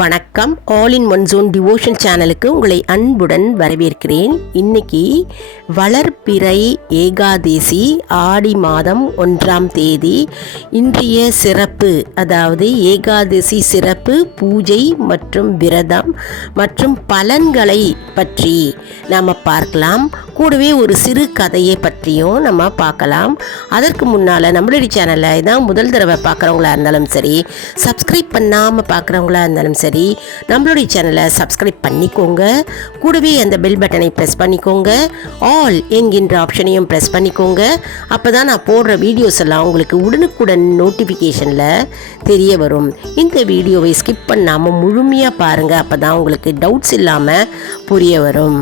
வணக்கம். All in one zone devotion சேனலுக்கு உங்களை அன்புடன் வரவேற்கிறேன். இன்னைக்கு வளர்ப்பிறை ஏகாதேசி ஆடி மாதம் ஒன்றாம் தேதி. இன்றைய சிறப்பு அதாவது ஏகாதசி சிறப்பு பூஜை மற்றும் விரதம் மற்றும் பலன்களை பற்றி நாம் பார்க்கலாம். கூடவே ஒரு சிறு கதையை பற்றியும் நம்ம பார்க்கலாம். அதற்கு முன்னால் நம்மளுடைய சேனலை தான் முதல் தடவை பார்க்குறவங்களா இருந்தாலும் சரி சப்ஸ்கிரைப் பண்ணாமல் பார்க்குறவங்களா இருந்தாலும் சரி நம்மளுடைய சேனலை சப்ஸ்கிரைப் பண்ணிக்கோங்க. கூடவே அந்த பெல் பட்டனை ப்ரெஸ் பண்ணிக்கோங்க. ஆல் என்கின்ற ஆப்ஷனையும் ப்ரெஸ் பண்ணிக்கோங்க. அப்போ தான் நான் போடுற வீடியோஸ் எல்லாம் உங்களுக்கு உடனுக்குடன் நோட்டிஃபிகேஷனில் தெரிய வரும். இந்த வீடியோவை ஸ்கிப் பண்ணாமல் முழுமையாக பாருங்கள் அப்போ தான் உங்களுக்கு டவுட்ஸ் இல்லாமல் புரிய வரும்.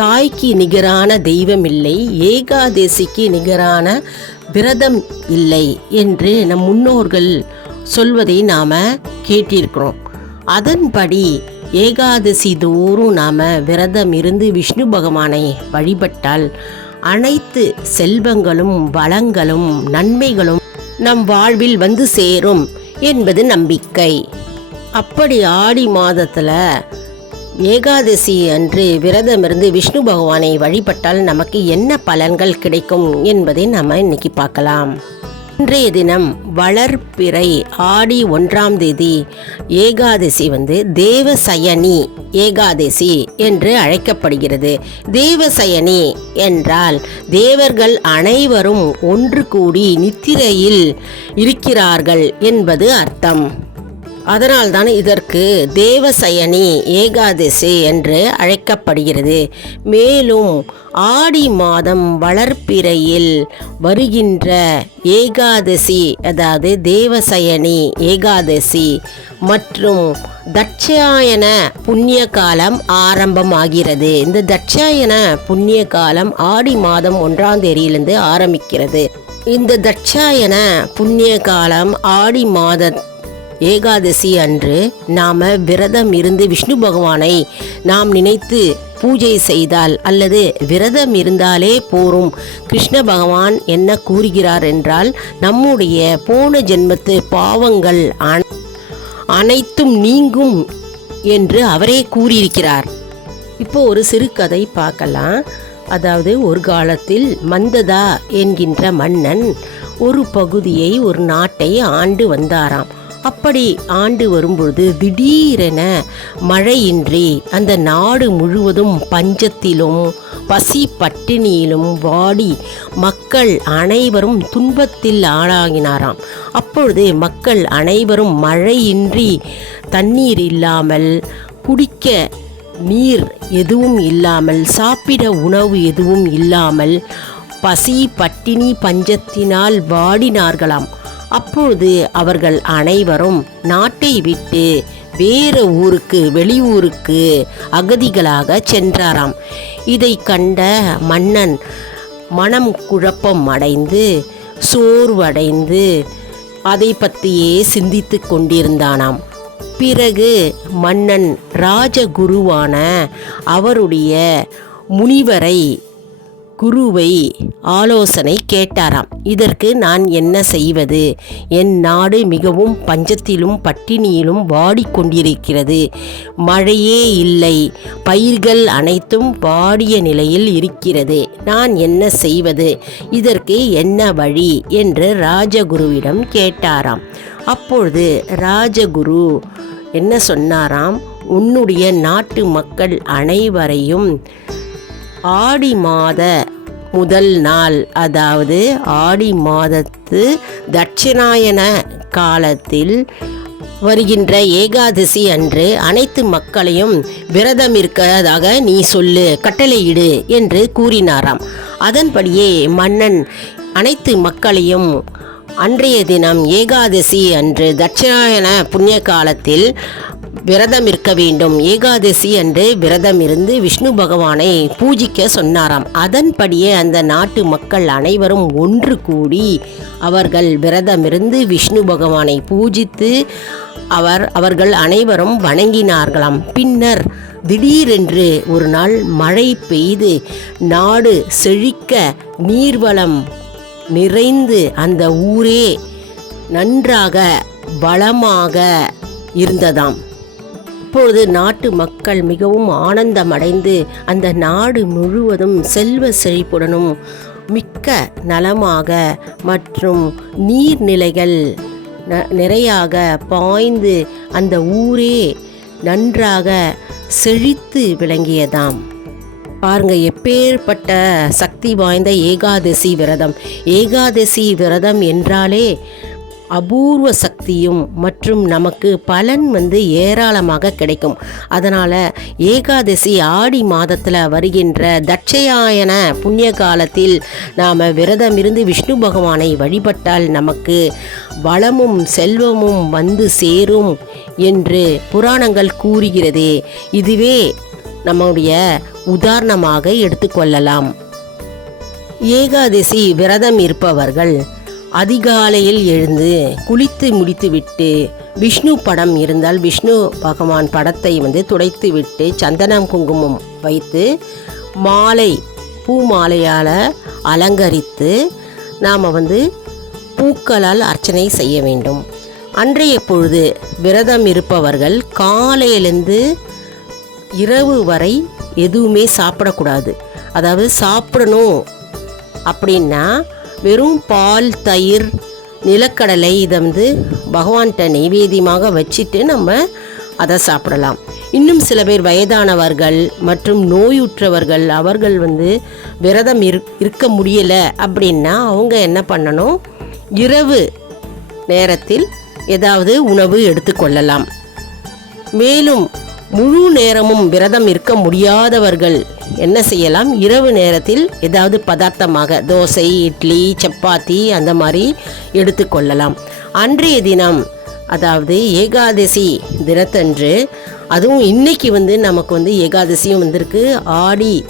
தாய்க்கு நிகரான தெய்வம் இல்லை ஏகாதேசிக்கு நிகரான விரதம் இல்லை என்று நம் முன்னோர்கள் சொல்வதை நாம் கேட்டிருக்கிறோம். அதன்படி ஏகாதசி தோறும் நாம் விரதம் இருந்து விஷ்ணு பகவானை வழிபட்டால் அனைத்து செல்வங்களும் வளங்களும் நன்மைகளும் நம் வாழ்வில் வந்து சேரும் என்பது நம்பிக்கை. அப்படி ஆடி மாதத்தில் ஏகாதசி அன்று விரதமிருந்து விஷ்ணு பகவானை வழிபட்டால் நமக்கு என்ன பலன்கள் கிடைக்கும் என்பதை நம்ம இன்னைக்கு பார்க்கலாம். இன்றைய தினம் வளர்ப்பிறை ஆடி ஒன்றாம் தேதி ஏகாதசி வந்து தேவசயனி ஏகாதசி என்று அழைக்கப்படுகிறது. தேவசயனி என்றால் தேவர்கள் அனைவரும் ஒன்று கூடி நித்திரையில் இருக்கிறார்கள் என்பது அர்த்தம். அதனால்தான் இதற்கு தேவசயனி ஏகாதசி என்று அழைக்கப்படுகிறது. மேலும் ஆடி மாதம் வளர்ப்பிறையில் வருகின்ற ஏகாதசி அதாவது தேவசயனி ஏகாதசி மற்றும் தட்சாயன புண்ணிய காலம் ஆரம்பமாகிறது. இந்த தட்சாயன புண்ணிய காலம் ஆடி மாதம் ஒன்றாம் தேதியிலிருந்து ஆரம்பிக்கிறது. இந்த தட்சாயன புண்ணிய காலம் ஆடி மாத ஏகாதசி அன்று நாம விரதம் இருந்து விஷ்ணு பகவானை நாம் நினைத்து பூஜை செய்தால் அல்லது விரதம் இருந்தாலே போரும். கிருஷ்ண பகவான் என்ன கூறுகிறார் என்றால் நம்முடைய போன ஜென்மத்து பாவங்கள் அனைத்தும் நீங்கும் என்று அவரே கூறியிருக்கிறார். இப்போ ஒரு சிறுகதை பார்க்கலாம். அதாவது ஒரு காலத்தில் மந்ததா என்கின்ற மன்னன் ஒரு பகுதியை ஒரு நாட்டை ஆண்டு வந்தாராம். அப்படி ஆண்டு வரும்பொழுது திடீரென மழையின்றி அந்த நாடு முழுவதும் பஞ்சத்திலும் பசி பட்டினியிலும் வாடி மக்கள் அனைவரும் துன்பத்தில் ஆளாகினாராம். அப்பொழுது மக்கள் அனைவரும் மழையின்றி தண்ணீர் இல்லாமல் குடிக்க நீர் எதுவும் இல்லாமல் சாப்பிட உணவு எதுவும் இல்லாமல் பசி பட்டினி பஞ்சத்தினால் வாடினார்களாம். அப்பொழுது அவர்கள் அனைவரும் நாட்டை விட்டு வேறு ஊருக்கு வெளியூருக்கு அகதிகளாக சென்றாராம். இதை கண்ட மன்னன் மனம் குழப்பம் அடைந்து சோர்வடைந்து அதை பற்றியே சிந்தித்து கொண்டிருந்தானாம். பிறகு மன்னன் ராஜகுருவான அவருடைய முனிவரை குருவை ஆலோசனை கேட்டாராம். இதற்கு நான் என்ன செய்வது? என் நாடு மிகவும் பஞ்சத்திலும் பட்டினியிலும் வாடிக்கொண்டிருக்கிறது. மழையே இல்லை. பயிர்கள் அனைத்தும் வாடிய நிலையில் இருக்கிறது. நான் என்ன செய்வது? இதற்கு என்ன வழி? என்று ராஜகுருவிடம் கேட்டாராம். அப்பொழுது ராஜகுரு என்ன சொன்னாராம்? உன்னுடைய நாட்டு மக்கள் அனைவரையும் ஆடி மாத முதல் நாள் அதாவது ஆடி மாதத்து தட்சிணாயன காலத்தில் வருகின்ற ஏகாதசி அன்று அனைத்து மக்களையும் விரதம் இருக்கிறதாக நீ சொல்லு கட்டளையிடு என்று கூறினாராம். அதன்படியே மன்னன் அனைத்து மக்களையும் அன்றைய தினம் ஏகாதசி அன்று தட்சிணாயன புண்ணிய காலத்தில் விரதம் இருக்க வேண்டும். ஏகாதசி அன்று விரதம் இருந்து விஷ்ணு பகவானை பூஜிக்க சொன்னாராம். அதன்படியே அந்த நாட்டு மக்கள் அனைவரும் ஒன்று கூடி அவர்கள் விரதமிருந்து விஷ்ணு பகவானை பூஜித்து அவர் அவர்கள் அனைவரும் வணங்கினார்களாம். பின்னர் திடீரென்று ஒரு நாள் மழை பெய்து நாடு செழிக்க நீர்வளம் நிறைந்து அந்த ஊரே நன்றாக வளமாக இருந்ததாம். அப்பொழுது நாட்டு மக்கள் மிகவும் ஆனந்தமடைந்து அந்த நாடு முழுவதும் செல்வ செழிப்புடனும் மிக்க நலமாக மற்றும் நீர்நிலைகள் ந- நிறையாக பாய்ந்து அந்த ஊரே நன்றாக செழித்து விளங்கியதாம். பாருங்க எப்பேற்பட்ட சக்தி வாய்ந்த ஏகாதசி விரதம். ஏகாதசி விரதம் என்றாலே அபூர்வ சக்தியும் மற்றும் நமக்கு பலன் வந்து ஏராளமாக கிடைக்கும். அதனால் ஏகாதசி ஆடி மாதத்தில் வருகின்ற தட்சயாயன புண்ணிய காலத்தில் நாம் விரதம் இருந்து விஷ்ணு பகவானை வழிபட்டால் நமக்கு வளமும் செல்வமும் வந்து சேரும் என்று புராணங்கள் கூறுகிறது. இதுவே நம்முடைய உதாரணமாக எடுத்துக்கொள்ளலாம். ஏகாதசி விரதம் இருப்பவர்கள் அதிகாலையில் எழுந்து குளித்து முடித்துவிட்டு விஷ்ணு படம் இருந்தால் விஷ்ணு பகவான் படத்தை வந்து துடைத்து விட்டு சந்தனம் குங்குமம் வைத்து மாலை பூ மாலையால் அலங்கரித்து நாம் வந்து பூக்களால் அர்ச்சனை செய்ய வேண்டும். அன்றைய பொழுது விரதம் இருப்பவர்கள் காலையிலேருந்து இரவு வரை எதுவுமே சாப்பிடக்கூடாது. அதாவது சாப்பிடணும் அப்படின்னா வெறும் பால் தயிர் நிலக்கடலை இதை வந்து பகவான்கிட்ட நெய்வேத்தியமாக வச்சுட்டு நம்ம அதை சாப்பிடலாம். இன்னும் சில பேர் வயதானவர்கள் மற்றும் நோயுற்றவர்கள் அவர்கள் வந்து விரதம் இரு இருக்க முடியலை அப்படின்னா அவங்க என்ன பண்ணணும்? இரவு நேரத்தில் ஏதாவது உணவு எடுத்துக்கொள்ளலாம் மேலும் முழு நேரமும் விரதம் இருக்க முடியாதவர்கள் என்ன செய்யலாம்? இரவு நேரத்தில் ஏதாவது பதார்த்தமாக தோசை இட்லி சப்பாத்தி அந்த மாதிரி எடுத்துக்கொள்ளலாம் அன்றைய தினம் அதாவது ஏகாதசி தினத்தன்று அதுவும் இன்னைக்கு வந்து நமக்கு வந்து ஏகாதசியும் வந்திருக்கு. ஆடி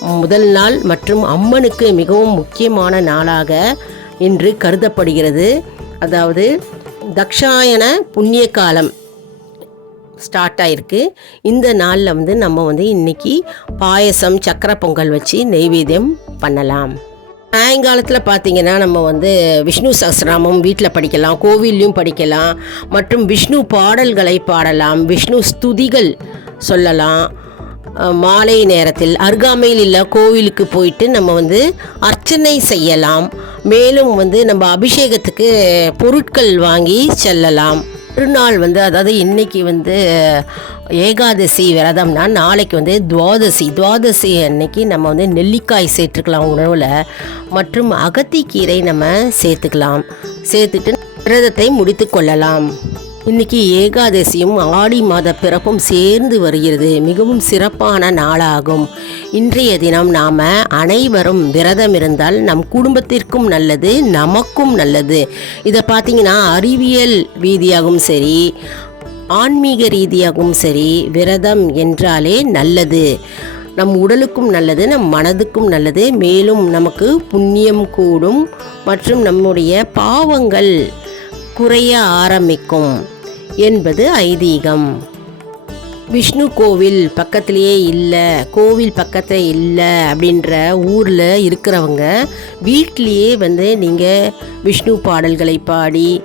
முதல் நாள் மற்றும் அம்மனுக்கு மிகவும் முக்கியமான நாளாக இன்று கருதப்படுகிறது. அதாவது தக்ஷாயன புண்ணிய காலம். ஸ்டார்ட் ஆயிருக்கு. இந்த நாளில் வந்து நம்ம வந்து இன்னைக்கு பாயசம் சக்கரை பொங்கல் வச்சு நெய்வேத்தியம் பண்ணலாம். சாயங்காலத்தில் பார்த்தீங்கன்னா நம்ம வந்து விஷ்ணு சஹஸ்ரநாமம் வீட்டில் படிக்கலாம் கோவில்லையும் படிக்கலாம் மற்றும் விஷ்ணு பாடல்களை பாடலாம் விஷ்ணு ஸ்துதிகள் சொல்லலாம். மாலை நேரத்தில் அருகாமையில் இல்லை கோவிலுக்கு போயிட்டு நம்ம வந்து அர்ச்சனை செய்யலாம். மேலும் வந்து நம்ம அபிஷேகத்துக்கு பொருட்கள் வாங்கி செல்லலாம். திருநாள் வந்து அதாவது இன்னைக்கு வந்து ஏகாதசி விரதம்னா நாளைக்கு வந்து துவாதசி. துவாதசி அன்னைக்கு நம்ம வந்து நெல்லிக்காய் சேர்த்துக்கலாம் உணவில் மற்றும் அகத்திக்கீரை நம்ம சேர்த்துக்கலாம். சேர்த்துட்டு விரதத்தை முடித்து கொள்ளலாம். இன்னைக்கு ஏகாதசியும் ஆடி மாத பிறப்பும் சேர்ந்து வருகிறது. மிகவும் சிறப்பான நாளாகும். இன்றைய தினம் நாம் அனைவரும் விரதம் இருந்தால் நம் குடும்பத்திற்கும் நல்லது நமக்கும் நல்லது. இதை பார்த்தீங்கன்னா அறிவியல் ரீதியாகவும் சரி ஆன்மீக ரீதியாகவும் சரி விரதம் என்றாலே நல்லது. நம் உடலுக்கும் நல்லது நம் மனதுக்கும் நல்லது. மேலும் நமக்கு புண்ணியம் கூடும் மற்றும் நம்முடைய பாவங்கள் குறைய ஆரம்பிக்கும் என்பது ஐதீகம். விஷ்ணு கோவில் பக்கத்திலேயே இல்லை கோவில் பக்கத்தில் இல்லை அப்படின்ற ஊரில் இருக்கிறவங்க வீட்லேயே வந்து நீங்கள் விஷ்ணு பாடல்களை பாடி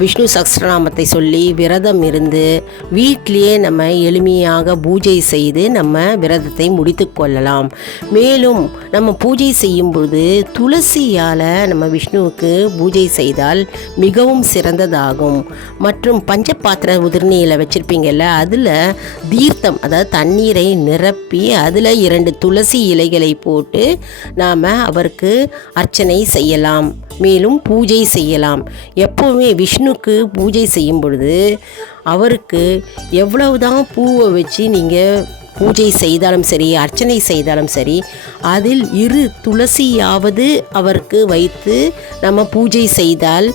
விஷ்ணு சஹஸ்ரநாமத்தை சொல்லி விரதம் இருந்து வீட்டிலேயே நம்ம எளிமையாக பூஜை செய்து நம்ம விரதத்தை முடித்து கொள்ளலாம். மேலும் நம்ம பூஜை செய்யும் பொழுது துளசியால் நம்ம விஷ்ணுவுக்கு பூஜை செய்தால் மிகவும் சிறந்ததாகும். மற்றும் பஞ்சபாத்திர உதிர்நீரில் வச்சுருப்பீங்கல்ல அதில் தீர்த்தம் அதாவது தண்ணீரை நிரப்பி அதில் இரண்டு துளசி இலைகளை போட்டு நாம் அவருக்கு அர்ச்சனை செய்யலாம். மேலும் பூஜை செய்யலாம். எப்போவுமே விஷ்ணுக்கு பூஜை செய்யும் பொழுது அவருக்கு எவ்வளவுதான் பூவை வச்சு நீங்கள் பூஜை செய்தாலும் சரி அர்ச்சனை செய்தாலும் சரி அதில் இரு துளசியாவது அவருக்கு வைத்து நம்ம பூஜை செய்தால்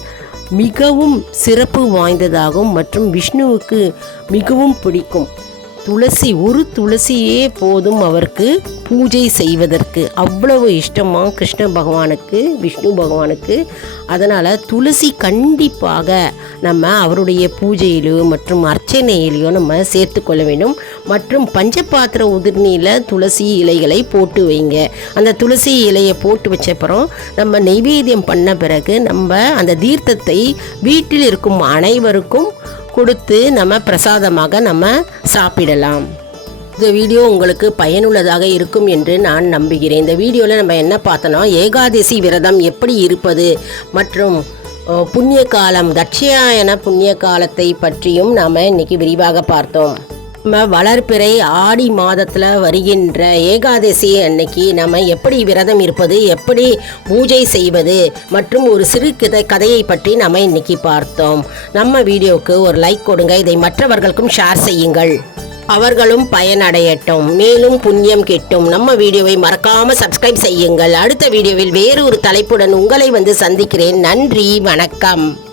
மிகவும் சிறப்பு வாய்ந்ததாகும் மற்றும் விஷ்ணுவுக்கு மிகவும் பிடிக்கும். துளசி ஒரு துளசியே போதும் அவருக்கு பூஜை செய்வதற்கு. அவ்வளவு இஷ்டமா கிருஷ்ண பகவானுக்கு விஷ்ணு பகவானுக்கு. அதனால் துளசி கண்டிப்பாக நம்ம அவருடைய பூஜையிலோ மற்றும் அர்ச்சனையிலையோ நம்ம சேர்த்து கொள்ள வேண்டும். மற்றும் பஞ்சபாத்திர உதிர்நீரில் துளசி இலைகளை போட்டு வைங்க. அந்த துளசி இலையை போட்டு வச்சப்புறம் நம்ம நெய்வேத்தியம் பண்ண பிறகு நம்ம அந்த தீர்த்தத்தை வீட்டில் இருக்கும் அனைவருக்கும் கொடுத்து நம்ம பிரசாதமாக நம்ம சாப்பிடலாம். இந்த வீடியோ உங்களுக்கு பயனுள்ளதாக இருக்கும் என்று நான் நம்புகிறேன். இந்த வீடியோவில் நம்ம என்ன பார்த்தோன்னா ஏகாதசி விரதம் எப்படி இருப்பது மற்றும் புண்ணிய காலம் தட்சியாயன புண்ணிய காலத்தை பற்றியும் நாம் இன்றைக்கி விரிவாக பார்த்தோம். நம்ம வளர்ப்பிறை ஆடி மாதத்தில் வருகின்ற ஏகாதசி அன்னைக்கு நம்ம எப்படி விரதம் இருப்பது எப்படி பூஜை செய்வது மற்றும் ஒரு சிறு கதை கதையை பற்றி நம்ம இன்னைக்கு பார்த்தோம். நம்ம வீடியோவுக்கு ஒரு லைக் கொடுங்க. இதை மற்றவர்களுக்கும் ஷேர் செய்யுங்கள். அவர்களும் பயனடையட்டும். மேலும் புண்ணியம் கிட்டும். நம்ம வீடியோவை மறக்காம சப்ஸ்கிரைப் செய்யுங்கள். அடுத்த வீடியோவில் வேறு ஒரு தலைப்புடன் உங்களை வந்து சந்திக்கிறேன். நன்றி வணக்கம்.